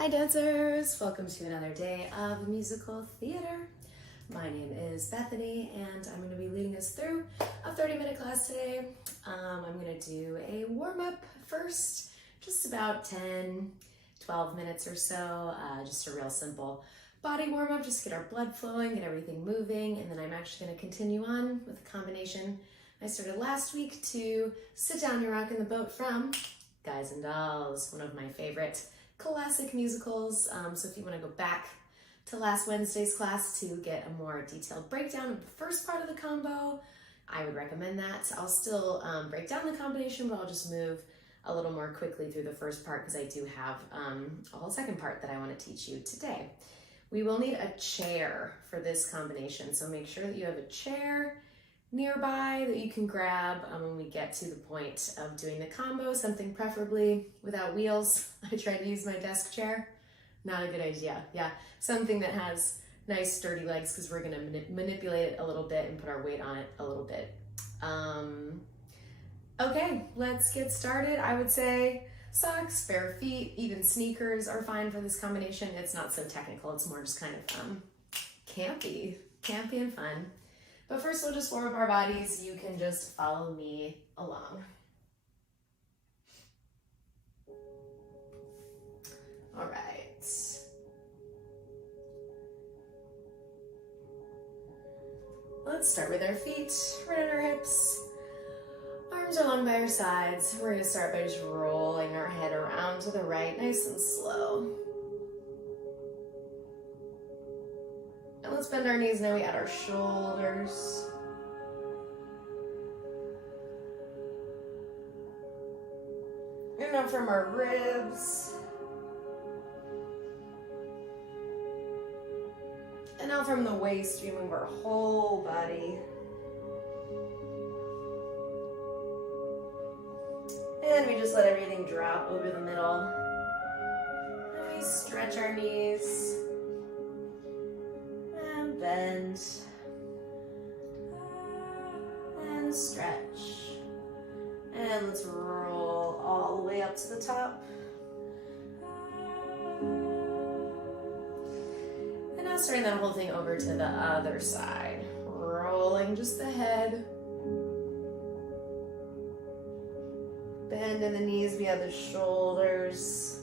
Hi dancers, welcome to another day of musical theater. My name is Bethany and I'm going to be leading us through a 30-minute class today. I'm going to do a warm-up first, just about 10-12 minutes or so, just a real simple body warm-up, just get our blood flowing, get everything moving, and then I'm actually going to continue on with a combination I started last week to Sit Down, You're Rockin' the Boat from Guys and Dolls, one of my favorite classic musicals. So if you want to go back to last Wednesday's class to get a more detailed breakdown of the first part of the combo, I would recommend that. I'll still break down the combination, but I'll just move a little more quickly through the first part because I do have a whole second part that I want to teach you today. We will need a chair for this combination, so make sure that you have a chair nearby that you can grab when we get to the point of doing the combo, something preferably without wheels. I tried to use my desk chair. Not a good idea. Yeah, something that has nice sturdy legs because we're gonna manipulate it a little bit and put our weight on it a little bit. Okay, let's get started. I would say socks, bare feet, even sneakers are fine for this combination. It's not so technical, it's more just kind of campy and fun. But first we'll just warm up our bodies. You can just follow me along. All right. Let's start with our feet right on our hips. Arms are long by our sides. We're gonna start by just rolling our head around to the right, nice and slow. And let's bend our knees, now we add our shoulders. And up from our ribs. And out from the waist, we move our whole body. And we just let everything drop over the middle. And we stretch our knees. And bend. And stretch. And let's roll all the way up to the top. And now starting that whole thing over to the other side. Rolling just the head. Bend in the knees via the shoulders.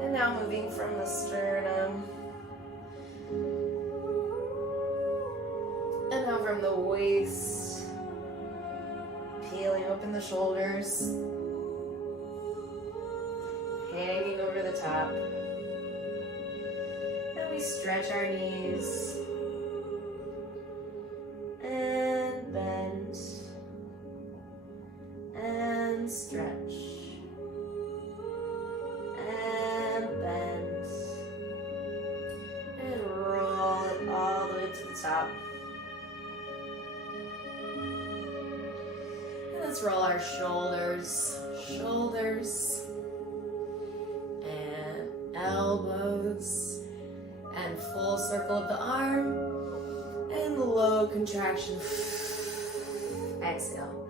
And now moving from the sternum. And now from the waist. Peeling open the shoulders. Hanging over the top. And we stretch our knees. And bend. And stretch. And bend. And roll it all the way to the top. And let's roll our shoulders. Shoulders. Elbows, and full circle of the arm, and low contraction. Exhale.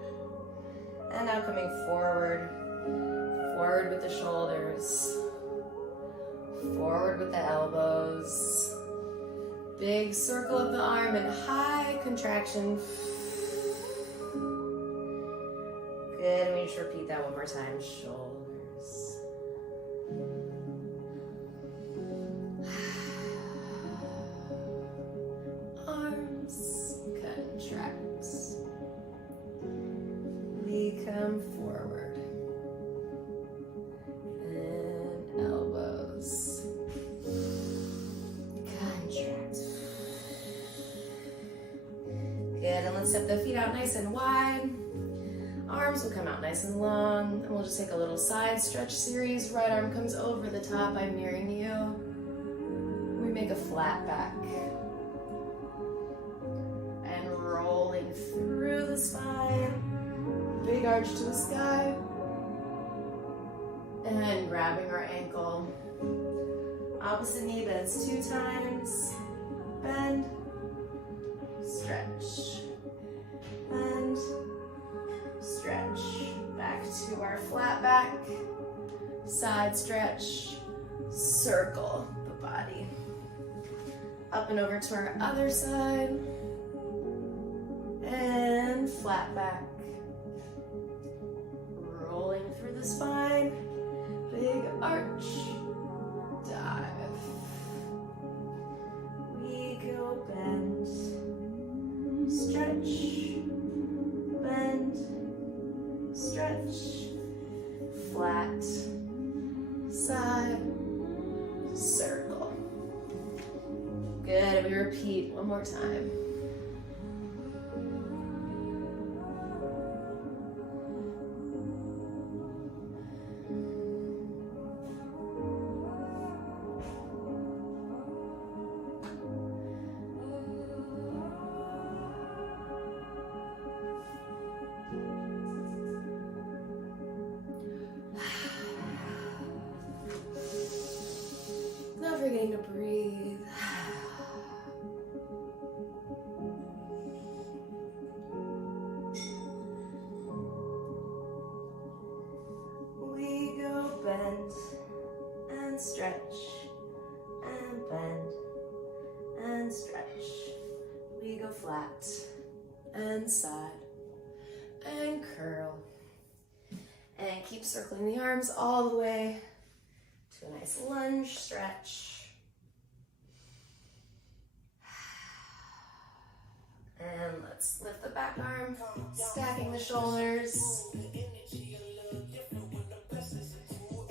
And now coming forward, forward with the shoulders, forward with the elbows, big circle of the arm and high contraction. Good, and we just repeat that one more time. Shoulders. Arms contract. We come forward. And elbows. Contract. Good, and let's step the feet out nice and wide. Arms will come out nice and long, and we'll just take a little side stretch series. Right arm comes over the top, I'm nearing you. We make a flat back. And rolling through the spine, big arch to the sky. And grabbing our ankle. Opposite knee bends 2 times. Bend, stretch, bend, stretch. to our flat back, side stretch, circle the body. Up and over to our other side, and flat back. Rolling through the spine, big arch, dive. We go bend, stretch, bend, stretch, flat, side, circle. Good, we repeat one more time. Not forgetting to breathe. We go bend and stretch and bend and stretch. We go flat and side and curl. And keep circling the arms all the way to a nice lunge stretch. And let's lift the back arm, stacking the shoulders.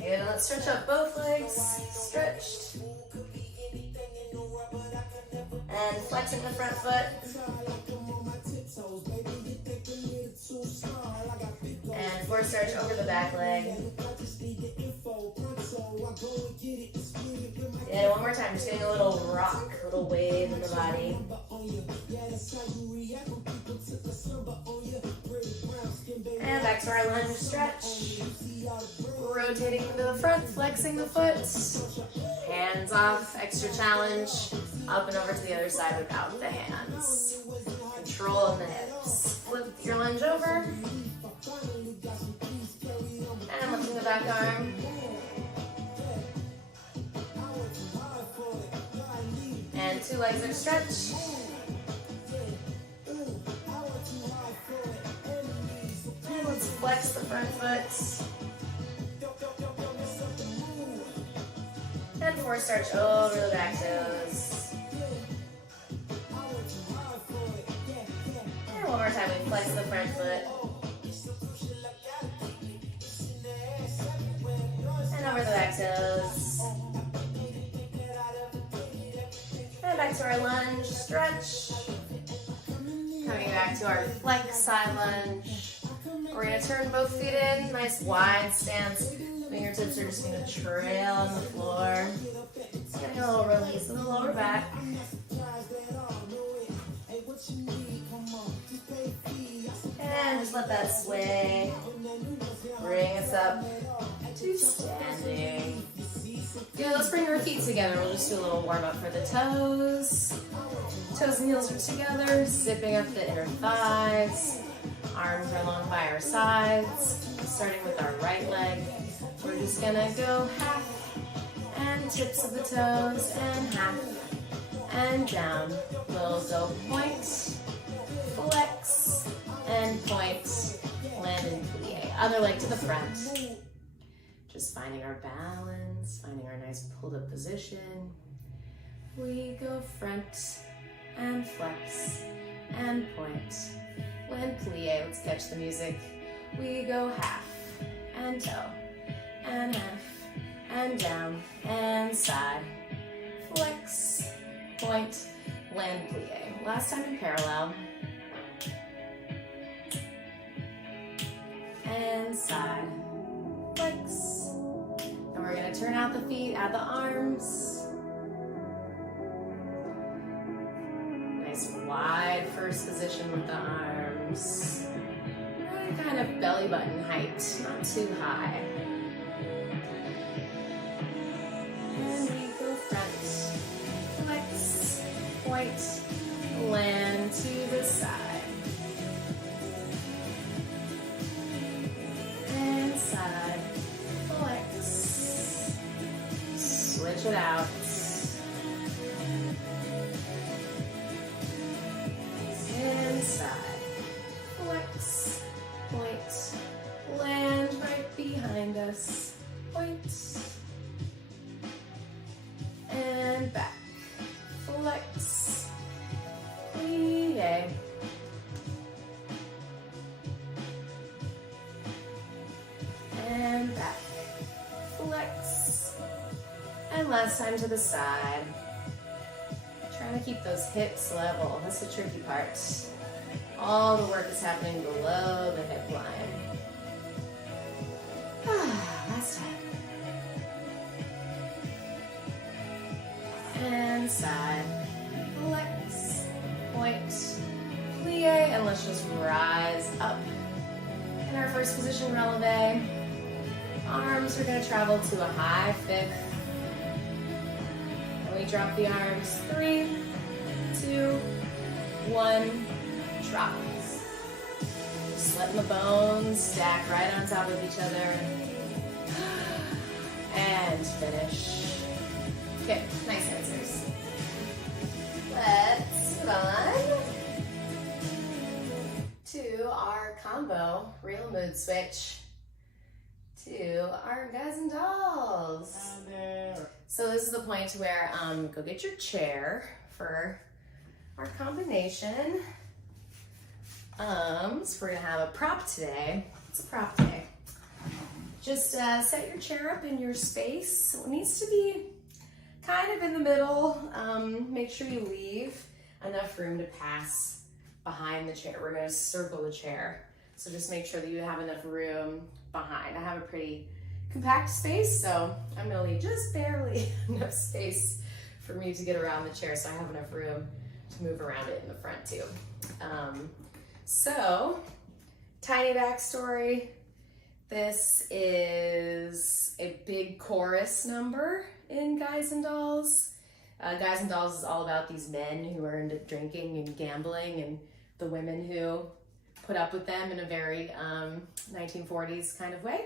And let's stretch up both legs, stretched. And flexing the front foot. And forward stretch over the back leg. And one more time, just getting a little rock, a little wave in the body. And back to our lunge stretch. Rotating into the front, flexing the foot. Hands off, extra challenge. Up and over to the other side without the hands. Control in the hips. Flip your lunge over. And lifting the back arm. And two legs are stretched. And let's flex the front foot. And forward stretch over the back toes. And one more time, we flex the front foot. And over the back toes. And back to our lunge, stretch. Coming back to our flex side lunge. We're gonna turn both feet in, nice wide stance. Fingertips are just gonna trail on the floor. Just getting a little release in the lower back. And just let that sway. Bring us up to standing. Good, let's bring our feet together. We'll just do a little warm up for the toes. Toes and heels are together, zipping up the inner thighs. Arms are long by our sides. Starting with our right leg. We're just gonna go half and tips of the toes and half and down. We'll go point, flex, and point, land and plie. Other leg to the front. Just finding our balance, finding our nice pulled up position. We go front and flex and point. Land plie, let's catch the music. We go half and toe and half and down and side. Flex, point, land plie. Last time in parallel. And side, flex. And we're gonna turn out the feet, add the arms. Nice wide first position with the arms. Really kind of belly button height, not too high. And we go front, flex, point, land to the side. And out. Inside. Flex. Point. Land right behind us. Point. And back. Flex. Plie. And back. Flex. And last time to the side. Trying to keep those hips level. That's the tricky part. All the work is happening below the hip line. Last time. And side. Flex. Point. Plie. And let's just rise up. In our first position, releve. Arms are going to travel to a high fifth. And we drop the arms. 3, 2, 1. Drop. Just letting the bones stack right on top of each other. And finish. Okay, nice answers. Let's move on to our combo, real mood switch, to our guys and dolls. So this is the point where go get your chair for our combination. So we're gonna have a prop today. It's a prop day. Just set your chair up in your space. It needs to be kind of in the middle. Make sure you leave enough room to pass behind the chair. We're gonna circle the chair. So just make sure that you have enough room behind. I have a pretty compact space, so I'm gonna leave just barely enough space for me to get around the chair so I have enough room to move around it in the front too. So, tiny backstory. This is a big chorus number in Guys and Dolls. Guys and Dolls is all about these men who are into drinking and gambling and the women who put up with them in a very 1940s kind of way.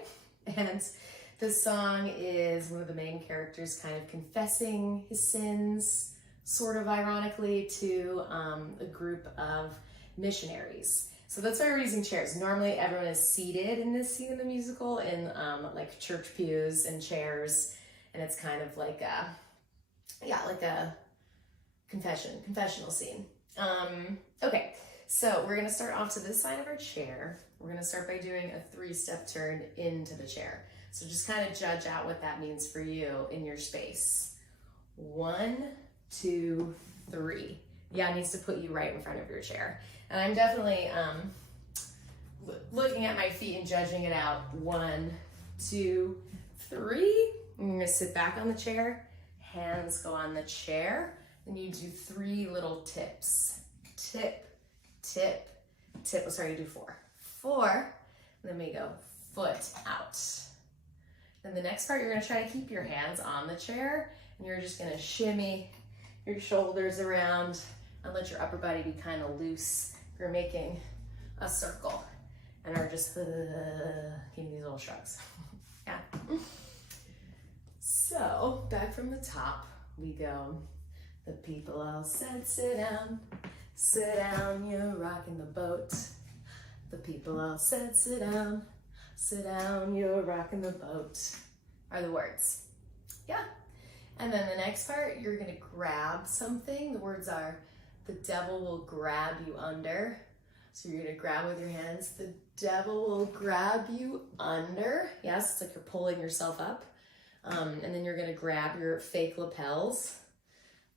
And this song is one of the main characters kind of confessing his sins, sort of ironically, to a group of missionaries. So that's why we're using chairs. Normally everyone is seated in this scene in the musical in like church pews and chairs, and it's kind of like a, like a confessional scene. Okay, so we're gonna start off to this side of our chair. We're gonna start by doing a 3-step turn into the chair. So just kind of judge out what that means for you in your space. 1, 2, 3. Yeah, it needs to put you right in front of your chair. And I'm definitely looking at my feet and judging it out. 1, 2, 3. I'm gonna sit back on the chair, hands go on the chair, then you do 3 little tips. Tip, tip, tip. Oh, sorry, you do 4. 4, and then we go foot out. Then the next part, you're gonna try to keep your hands on the chair, and you're just gonna shimmy your shoulders around and let your upper body be kind of loose. You're making a circle and are just giving these little shrugs. Yeah. So back from the top we go. The people all said, sit down, you're rocking the boat. The people all said, sit down, you're rocking the boat, are the words. Yeah. And then the next part, you're gonna grab something. The words are, the devil will grab you under. So you're gonna grab with your hands. The devil will grab you under. Yes, it's like you're pulling yourself up. And then you're gonna grab your fake lapels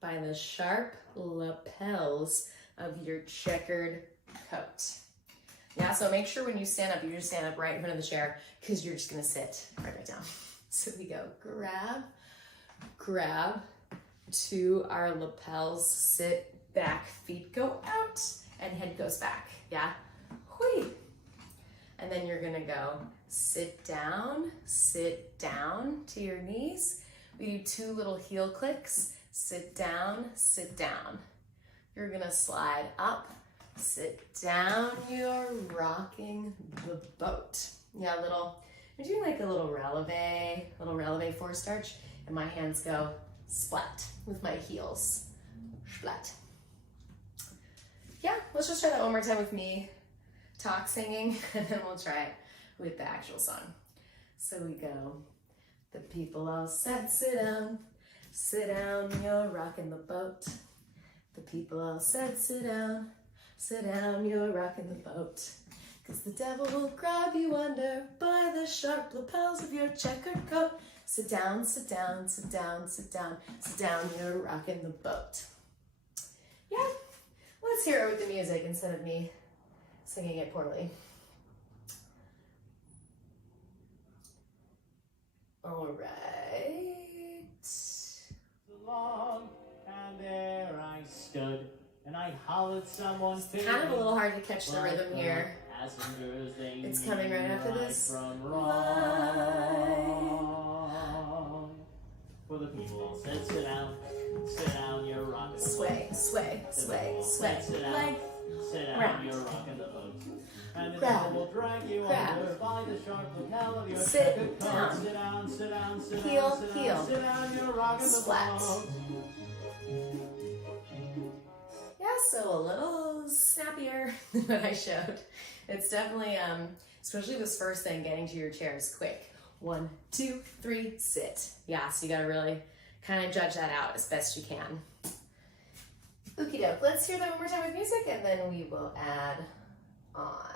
by the sharp lapels of your checkered coat. Yeah, so make sure when you stand up, you just stand up right in front of the chair because you're just gonna sit right back down. So we go grab to our lapels, sit back, feet go out, and head goes back, yeah? Hui. And then you're gonna go sit down to your knees. We do 2 little heel clicks, sit down. You're gonna slide up, sit down, you're rocking the boat. Yeah, you're doing like a little releve 4 starch, and my hands go splat with my heels. Splat. Yeah, let's just try that one more time with me talk singing, and then we'll try it with the actual song. So we go, the people all said, sit down, you're rocking the boat. The people all said, sit down, you're rocking the boat. Cause the devil will grab you under by the sharp lapels of your checkered coat. Sit down, you're rocking the boat. Yeah, let's hear it with the music instead of me singing it poorly. All right. Long, and there I stood, and I hollered someone. It's kind of a little hard to catch the rhythm here. It's coming right after this. From wrong. For the people all said, sit down, you're rocking the boat. Sway. Sit down, Leg. Sit down, round. You're rocking the boat. And the Grab. devil will drag you Grab. under by the sharp lapel of your Sit checkered coat. down. Sit down, Heel, sit heel. down, sit down, you're rocking Splat. the boat. Yeah, so a little snappier than what I showed. It's definitely, especially this first thing, getting to your chair is quick. 1, 2, 3, sit. Yeah, so you gotta really kind of judge that out as best you can. Okie doke, let's hear that one more time with music, and then we will add on.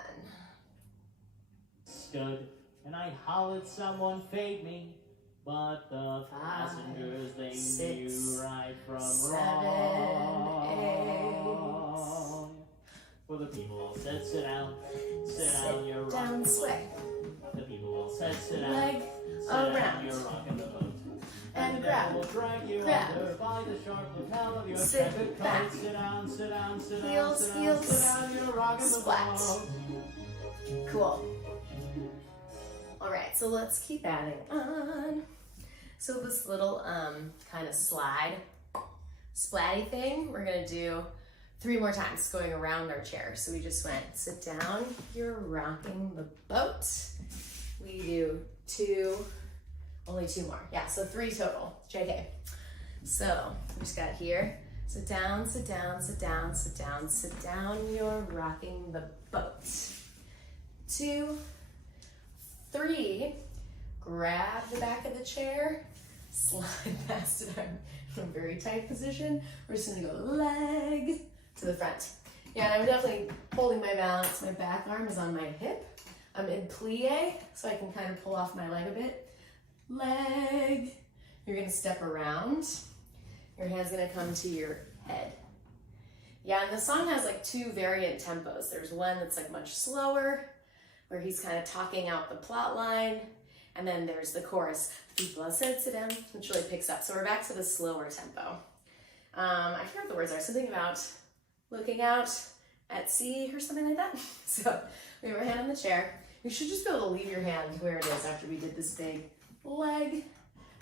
Stood, and I hollered someone fade me, but the passengers, they 6, knew right from 7, wrong. For the people all said, sit down, you're rocking down, the sway. boat. The people all said, sit down, Leg around. you're rocking the boat. And the grab. devil will drag you Grab. under by the sharp lapel of your Sit checkered back. coat. Sit down, Heels, heels. sit down, you're rocking Splat. the boat. Cool. All right, so let's keep adding on. So this little kind of slide, splatty thing, we're gonna do 3 more times going around our chair. So we just went, sit down, you're rocking the boat. We do 2, only 2 more. Yeah, so 3 total, JK. So we just got here, sit down, you're rocking the boat. 2, 3, grab the back of the chair, slide past it. I'm in a very tight position. We're just gonna go leg to the front. Yeah, and I'm definitely holding my balance. My back arm is on my hip. I'm in plie, so I can kind of pull off my leg a bit. Leg. You're gonna step around. Your hand's gonna come to your head. Yeah, and the song has like 2 variant tempos. There's one that's like much slower, where he's kind of talking out the plot line. And then there's the chorus, people have said sit down, which really picks up. So we're back to the slower tempo. I forget what the words are, something about looking out at sea or something like that. So we have our hand on the chair. You should just be able to leave your hand where it is after we did this big leg.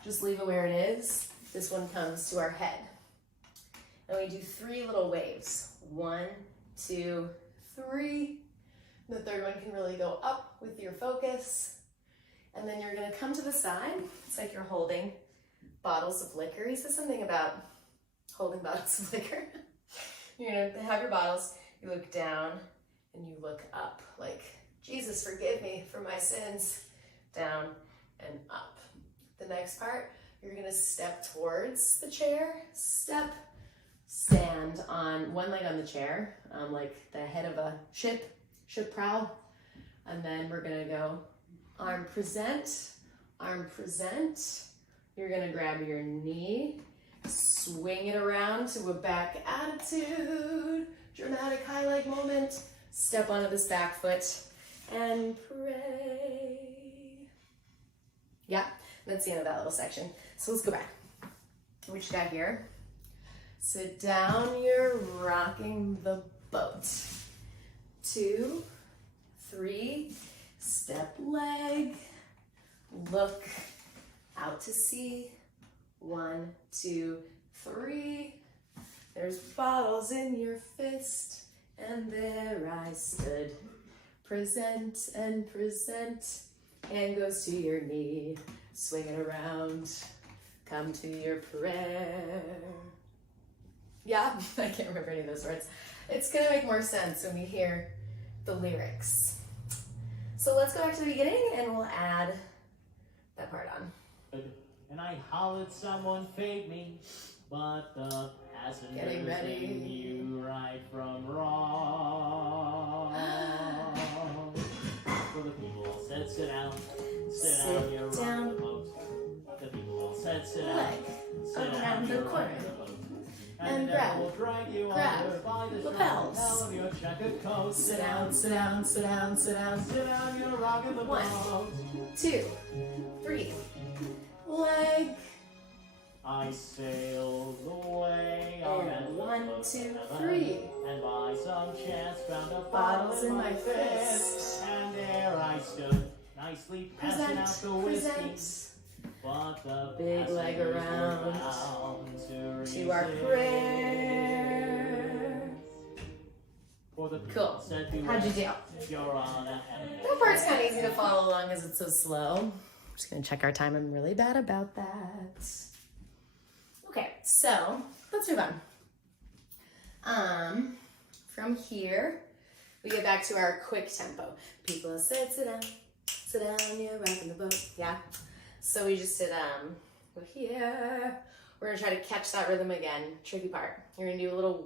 Just leave it where it is. This one comes to our head. And we do 3 little waves. 1, 2, 3. The third one can really go up with your focus. And then you're gonna come to the side. It's like you're holding bottles of liquor. He says something about holding bottles of liquor. You're gonna have your bottles, you look down and you look up, like, Jesus, forgive me for my sins. Down and up. The next part, you're gonna step towards the chair, stand on one leg on the chair, like the head of a ship prow. And then we're gonna go arm present. You're gonna grab your knee, swing it around to a back attitude, dramatic high leg moment, step onto this back foot and pray. Yeah, that's the end of that little section. So let's go back. What you got here? Sit down, you're rocking the boat. 2, 3, step leg, look out to sea. 1, 2, 3. There's bottles in your fist, and there I stood. Present and present. Hand goes to your knee, swing it around. come to your prayer. Yeah, I can't remember any of those words. It's gonna make more sense when we hear the lyrics. So let's go back to the beginning and we'll add that part on. And I hollered, someone fade me, but the Getting passengers ready. knew right from wrong. For the people all said, sit down, you're down. on the boat. The people all said, sit down, Leg around the you're corner. on the boat. And the grab, devil will drag you grab, under by the lapels. shell of your checkered coat. Sit down, sit down, sit down, sit down. Sit down, you're rocking the 1, boat. 2, 3. Leg. I sailed away on that And 1, boat 2, to 3. and by some chance found a Bottles bottle in my fist. and there I stood, nicely passing out the whiskey. Present. But the Big leg passengers were around bound to our resist. prayer. For the Cool. said to How'd you do? You're on a That part's kind of easy to follow along because it's so slow. I'm just gonna check our time. I'm really bad about that. Okay, so let's move on. From here, we get back to our quick tempo. People said, sit down, you're rocking the boat. Yeah. So we just did, we're here. We're gonna try to catch that rhythm again. Tricky part. You're gonna do a little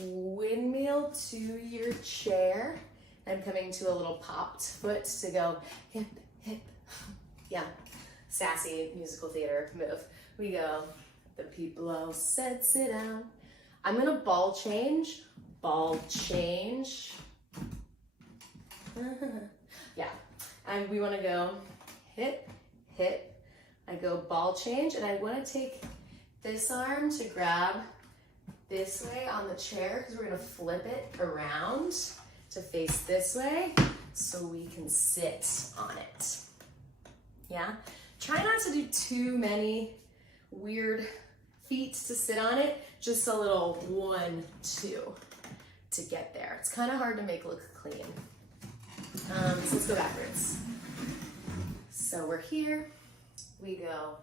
windmill to your chair. I'm coming to a little popped foot to go hip, hip. Yeah, sassy musical theater move. We go, the people all said sit down. I'm gonna ball change. Yeah, and we wanna go hip, hip. I go ball change, and I wanna take this arm to grab this way on the chair because we're gonna flip it around to face this way so we can sit on it. Yeah, try not to do too many weird feet to sit on it, just a little 1, 2 to get there. It's kind of hard to make look clean. So let's go backwards. So we're here, we go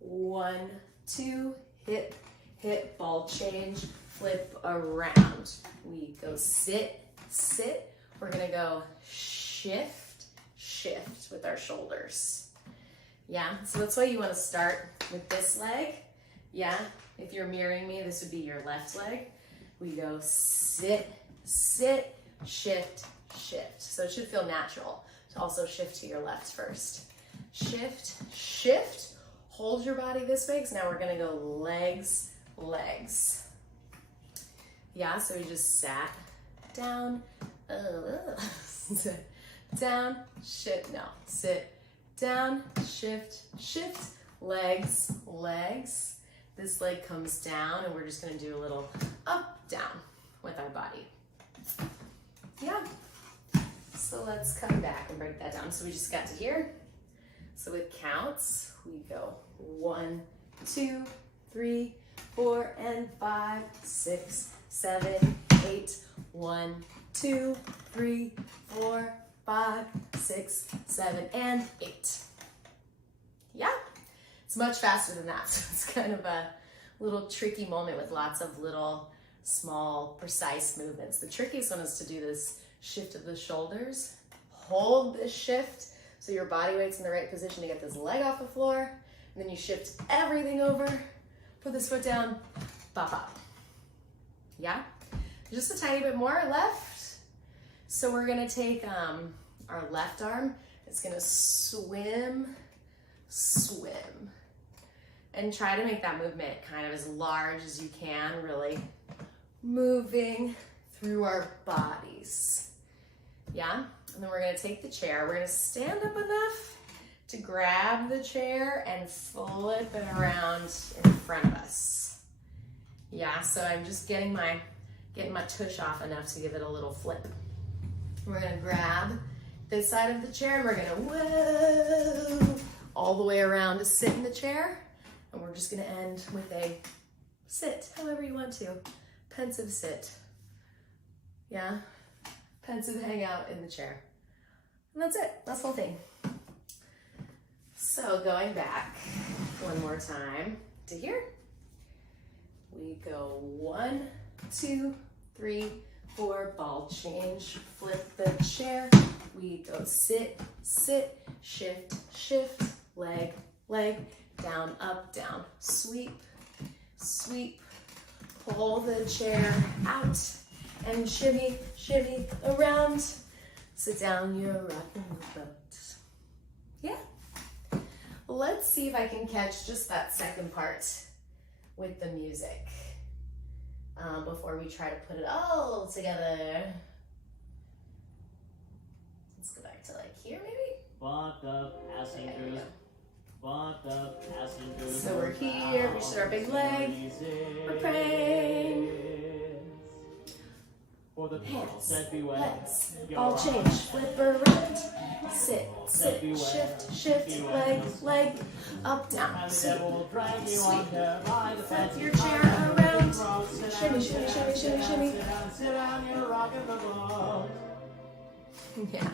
1, 2, hip, hip, ball change, flip around. We go sit, sit. We're gonna go shift, shift with our shoulders. Yeah, so that's why you wanna start with this leg. Yeah, if you're mirroring me, this would be your left leg. We go sit, sit, shift, shift. So it should feel natural to also shift to your left first. Shift, shift, hold your body this way, because now we're gonna go legs, legs. Yeah, so we just sat down, sit down, shift, no, sit down, shift, shift, legs, legs. This leg comes down and we're just gonna do a little up, down with our body. Yeah, so let's come back and break that down. So we just got to here. So with counts, we go 1, 2, 3, 4, and 5, 6, 7, 8. 1, 2, 3, 4, 5, 6, 7, and 8. Yeah, it's much faster than that. So it's kind of a little tricky moment with lots of little, small, precise movements. The trickiest one is to do this shift of the shoulders. Hold this shift so your body weight's in the right position to get this leg off the floor. And then you shift everything over, put this foot down, pop up. Yeah? Just a tiny bit more left. So we're gonna take our left arm. It's gonna swim, swim. And try to make that movement kind of as large as you can, really moving through our bodies. Yeah? And then we're gonna take the chair. We're gonna stand up enough to grab the chair and flip it around in front of us. Yeah, so I'm just getting my tush off enough to give it a little flip. We're gonna grab this side of the chair and we're gonna whoa all the way around to sit in the chair. And we're just gonna end with a sit, however you want to. Pensive sit. Yeah, pensive hang out in the chair. And that's it, that's the whole thing. So going back, One more time to here. We go 1, 2, 3, 4, ball change, flip the chair. We go sit, sit, shift, shift, leg, leg, down, up, down, sweep, sweep, pull the chair out, and shimmy, shimmy around. Sit down, you're rocking the boat. Yeah. Let's see if I can catch just that second part with the music before we try to put it all together. Let's go back to like here maybe? But the passengers, So we're here, we should our big leg, we're praying. For the Hands, beware, legs, all change, flip around, sit, sit, shift, shift, leg, leg, up, down, sweep, sweep, flip your chair around, shimmy, shimmy, shimmy, shimmy, shimmy. Sit down, you're rocking the boat. Yeah.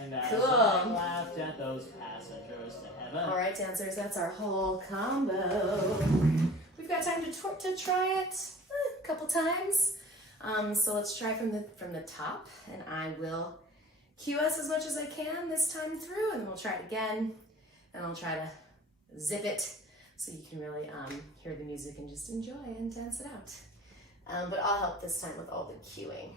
And as Cool. I laughed at those passengers to heaven. All right, dancers, that's our whole combo. We've got time to try it a couple times. So let's try from the top, and I will cue us as much as I can this time through, and then we'll try it again, and I'll try to zip it so you can really hear the music and just enjoy and dance it out. But I'll help this time with all the cueing.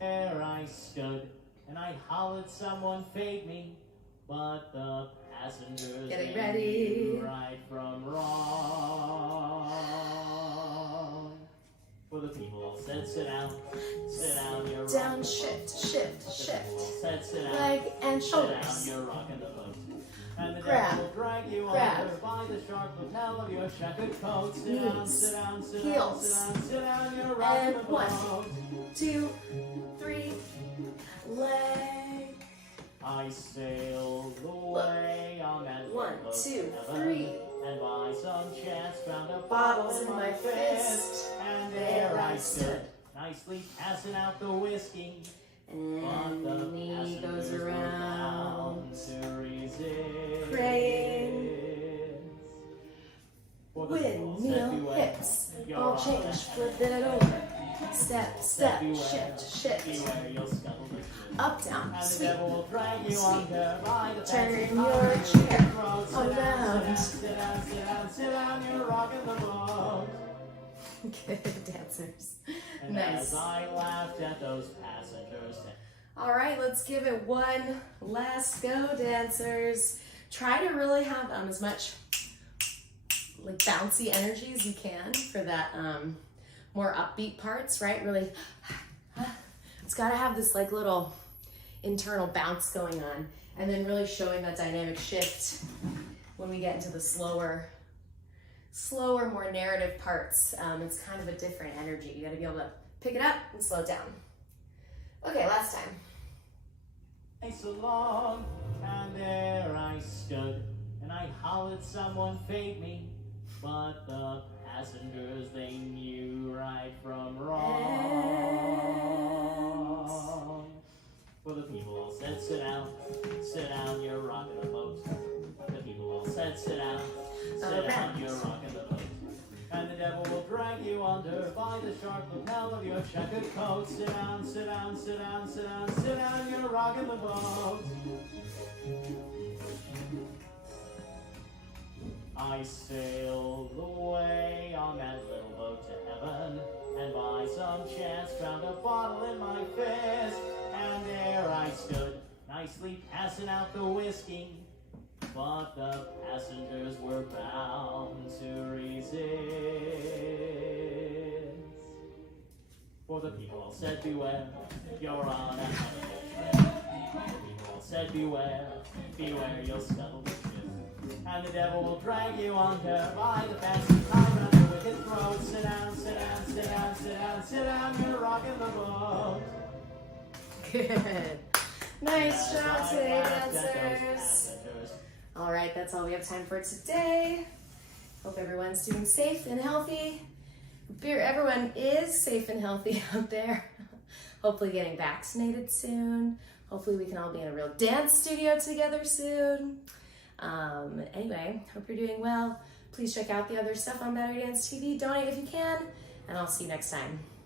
There I stood, and I hollered someone fade me, but the passengers Getting they ready. knew right from wrong. For the people said sit down, you're Down, rocking the shift, boat. shift, The shift. people said sit down, Leg and sit down, shoulders. you're rocking the boat. And the Grab, devil will drag you grab. under by the sharp lapel of your checkered coat. Sit down, Knees, sit down, sit heels. down, sit down, you're rocking And the 1, boat. 2, 3, leg. I sailed away on that 1, boat 2, to heaven, 3. and by some chance found a Bottles in my fist, and there I stood, nicely passing out the whiskey. But the And knee goes passengers were around, bound to resist. praying. For the people said Windmill beware, hips, you're all on change, a flip it over. Step, step, beware, shift, shift. beware, you'll scuttle the ship. Up, down, And the sweep. devil will drag you Sweep. under by the Turn fancy your collar. chair Sit down, around. sit down, sit down, sit down, you're rocking the boat. Good dancers. And Nice. as I laughed at those passengers, All right, let's give it one last go, dancers. Try to really have as much like bouncy energy as you can for that more upbeat parts, right? Really, it's got to have this like little internal bounce going on, and then really showing that dynamic shift when we get into the slower, more narrative parts. It's kind of a different energy. You got to be able to pick it up and slow it down. Okay, last time. so long, and there I stood, and I hollered someone fade me, but the passengers, they knew right from wrong. For the people all said sit down, you're rocking the boat. The people all said sit down, you're rocking the boat. And the devil will drag you under by the sharp lapel of your checkered coat. Sit down, sit down, sit down, sit down, sit down, you're rocking the boat. I sailed away on that little boat to heaven, and by some chance found a bottle in my fist, and there I stood, nicely passing out the whiskey. But the passengers were bound to resist. For the people all said beware, you're on a honeymoon trip. The people all said beware, beware, you'll scuttle the ship. And the devil will drag you under by the fancy collar under with his throat. Sit down, sit down, sit down, sit down, sit down, you're rocking the boat. Good. Nice job today, dancers. All right, that's all we have time for today. Hope everyone's doing safe and healthy. Everyone is safe and healthy out there. Hopefully getting vaccinated soon. Hopefully we can all be in a real dance studio together soon. Anyway, hope you're doing well. Please check out the other stuff on Better Dance TV. Donate if you can, and I'll see you next time.